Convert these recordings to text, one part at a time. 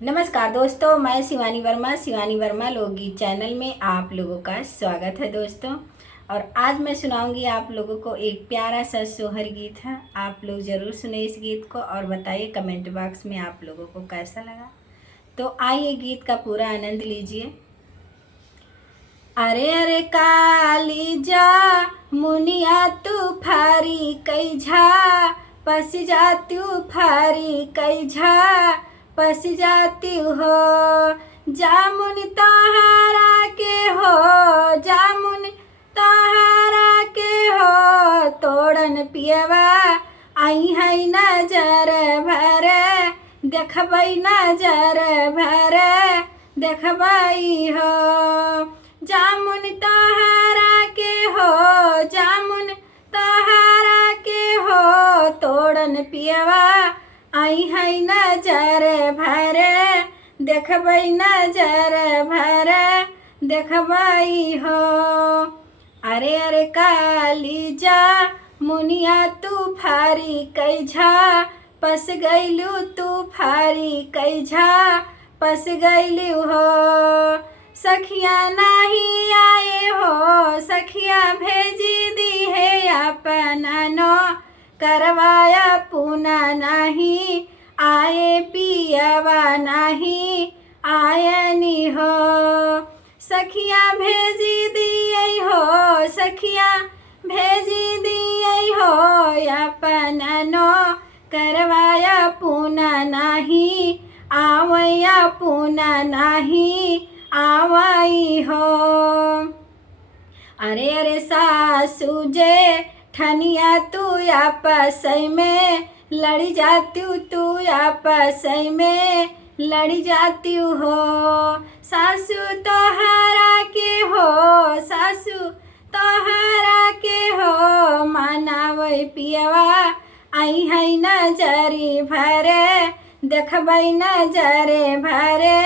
नमस्कार दोस्तों, मैं शिवानी वर्मा लोकगीत चैनल में आप लोगों का स्वागत है दोस्तों। और आज मैं सुनाऊंगी आप लोगों को एक प्यारा सा सोहर गीत है। आप लोग ज़रूर सुने इस गीत को और बताइए कमेंट बॉक्स में आप लोगों को कैसा लगा। तो आइए गीत का पूरा आनंद लीजिए। अरे अरे काली जा मुनिया तू फारी कई झा, पस जा तू फारी कई झा, पस जाती हो। जामुन तोहरा के हो, जामुन तोहरा के हो, तोड़न पियवा आई है नजर भर, देखबई नजर भर, देखबई हो। जामुन तोहरा के हो, जामुन तोहरा के हो, तोड़न पियवा आई है नजर भर, देखबई नजर भर, देखबई हो। अरे अरे काली जा मुनिया तू फारी कई झा, पस गईलू तू फारी कई झा, पस गईलू हो। सखिया नहीं आए हो, सखिया भेजी दी है अपना नो, करवाया पूना नहीं आए, पियवा नहीं आयनी हो। सखिया भेजी दिए हो, सखिया भेजी दिए हो, अपना नो करवाया पूना नहीं आवया, पूना नहीं आवई हो। अरे अरे सासू जे ठनिया तू आपस में लड़ी जाती तू आपस में लड़ी जाती हो। सासू तोहरा के हो, सासू तोहरा के हो, मनावई पियवा आई है नजरी भरे, देखबई नजरे भरे,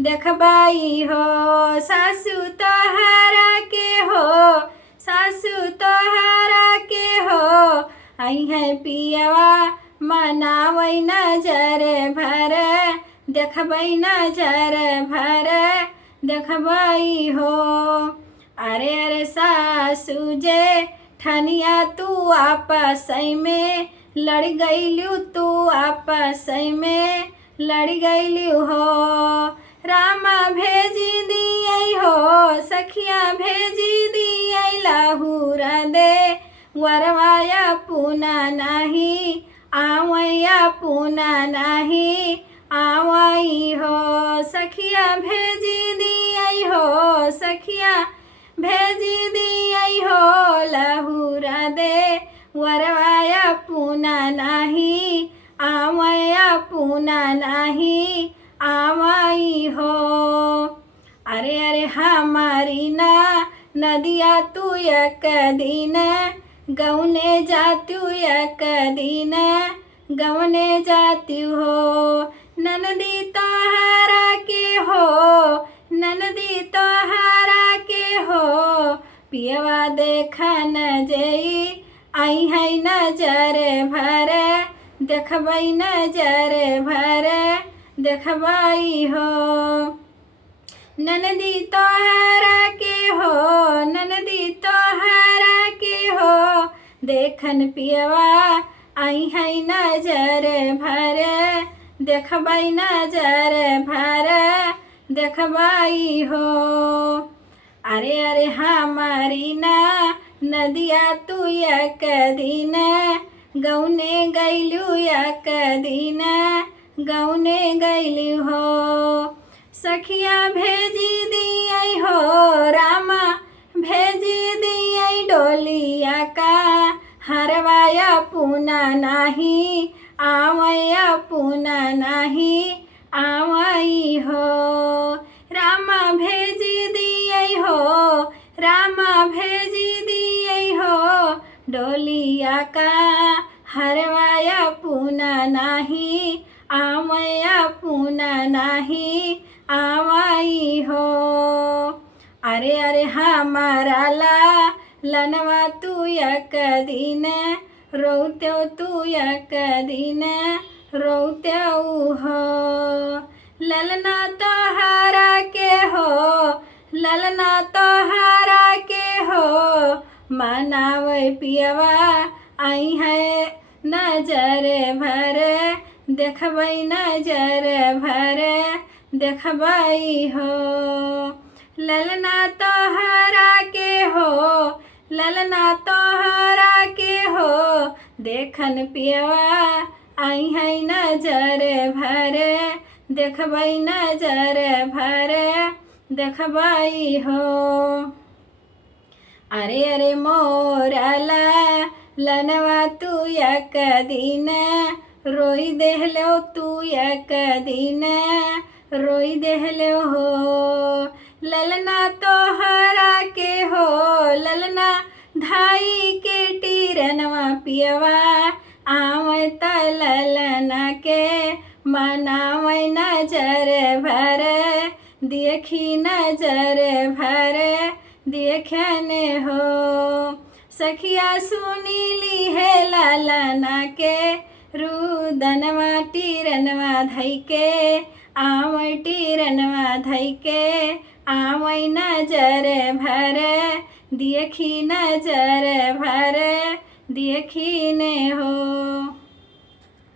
देखबई हो। सासू तोहरा के हो, सासू तोहरा के हो, आई है पियवा मनावई नजर भर, देखबई नजर भर, देखबई हो। अरे अरे सासू जे ठनिया तू आपस में लड़ गईलू, तू आपस में लड़ गईलू हो। रामा भेजी दिए हो, सखिया भेजी दिए लाहूर दे, वरवाया पूना नहीं आवया, पूना नहीं आवई हो। सखिया भेजी दिए हो, सखिया भेजी दिए हो, लाहूर दे, वरवाया पूना नहीं आवया, पूना नहीं आवई हो। अरे अरे हमारी ना नदिया तू एक दिन गौने जाती, एक दिन गौने जाती हो। ननदी तोहरा के हो, ननदी तोहरा के हो, पियवा देखन जई आई है नजर भर, देखबई नजर भर, देखबई हो। ननदी तोहरा के हो, ननदी तोहरा के हो, देखन पियवा आई है नजर भर, देखबई नजर भर, देखबई हो। अरे अरे हमारी ना नदिया तू एक दिन गौने गईलू, एक दिन गौने गईलू हो। सखिया भेजी दिए हो, रामा भेजी दिए डोलिया का, हरवाया पूना नहीं आवया, पूना नहीं आवई हो। रामा भेजी दिए हो, रामा भेजी दिए हो, डोलिया का हरवाया पूना नहीं आवया, पूना नहीं आवई हो। अरे अरे हमारा लनवा तू एक दिन रोत्यो, तू एक दिन रोत्यो हो। ललना तोहरा के हो, ललना तोहरा के हो, मनावे पियवा आई है नजर भरे, देखबै नजर भरे देखबै हो। ललना तोहरा के हो, ललना तोहरा के हो, देखन पियवा आई है नजर भरे, देखबै नजर भरे देखबै हो। अरे अरे मोरला लनवा तू एक दिन रोई देहलो, तू एक दिन रोई देहलो हो। ललना तोहरा के हो, ललना धाई के टीरनवा पियवा आवे त ललना के मनावे नजर भरे, देखी नजर भरे देखने हो। सखिया सुनीली है ललना के रुदनवा टीरनवा धई के आवे, टीरनवा धई के आवे नजर भरे, देखी नजर भरे देखने हो।